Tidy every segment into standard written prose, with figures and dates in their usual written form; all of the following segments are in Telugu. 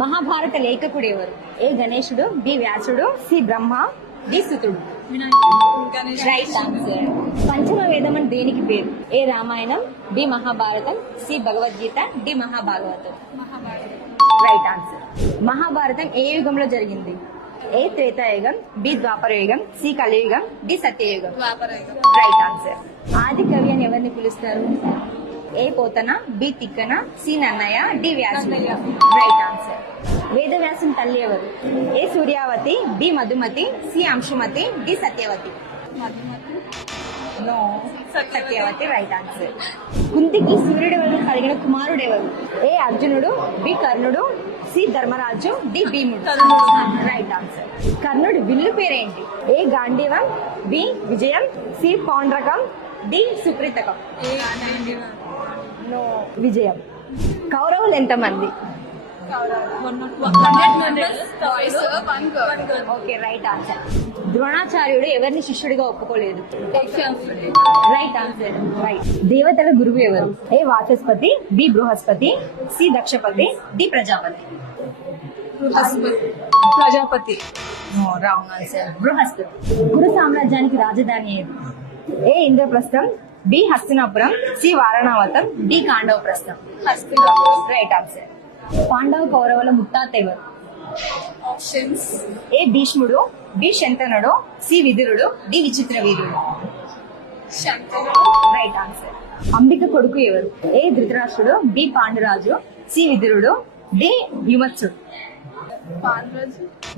మహాభారత లేఖకుడు ఎవరు? ఏ గణేశుడు, బి వ్యాసుడు, సి బ్రహ్మ, డి సుతుడు. Right answer. పంచమ వేదం అని దేనికి పేరు? ఏ రామాయణం, బి మహాభారతం, సి భగవద్గీత, డి మహాభాగవతం. Right answer. మహాభారతం ఏ యుగంలో జరిగింది? ఏ త్రేతాయుగం, బి ద్వాపర యుగం, సి కలియుగం, డి సత్యయుగం. Right answer. ఆది కవి అని ఎవరిని పిలుస్తారు? ఏ పోతన, బి తిక్కన, సి నన్నయ్య, డి వ్యాసుడు. Right answer. వేదవ్యాసుని తల్లి ఎవరు? ఏ సూర్యావతి, బి మధుమతి, సి అంశుమతి, డి సత్యవతి. నో, సత్యవతి. Right answer. కుంతికి సూర్యుడి వల్ల కలిగిన కుమారుడు ఎవరు? ఏ అర్జునుడు, బి కర్ణుడు, సి ధర్మరాజు, డి భీముడు. Right answer. కర్ణుడి విల్లు పేరేంటి? ఏ గాంధీవం, బి విజయం, సి పౌండ్రకం, డి సుప్రీతకం. నో, విజయం. కౌరవులు ఎంతమంది? Okay, right answer. ద్రోణాచార్యుడు ఎవరిని శిష్యుడిగా ఒప్పుకోలేదు? Right answer. రైట్. దేవతల గురువు ఎవరు? ఏ వాచస్పతి, బి బృహస్పతి, సి దక్షపతి, డి ప్రజాపతి. ప్రజాపతి. No, wrong answer. బృహస్పతి. గురు సామ్రాజ్యానికి రాజధాని ఏది? ఏ ఇంద్రప్రస్థం, బి హస్తినాపురం, సి వారణావతం, డి కాండవప్రస్థం. Right answer. పాండవ కౌరవుల ముత్తాత ఎవరు? ఏ భీష్ముడు, బి శంతనుడు, సి విదురుడు, డి విచిత్ర వీరుడు. Right answer. అంబిక కొడుకు ఎవరు? ఏ ధృతరాష్ట్రుడు, బి పాండురాజు, సి విదురుడు, డి యుమత్సుడు.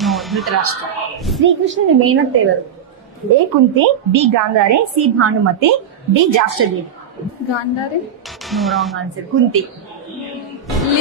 నో, ధృతరాష్ట్ర. శ్రీకృష్ణుని మేనత్ ఎవరు? ఏ కుంతి, బి గాంధారి, సి భానుమతి, డి జాస్టదేవి. Gandhari. No, wrong answer. Kunti.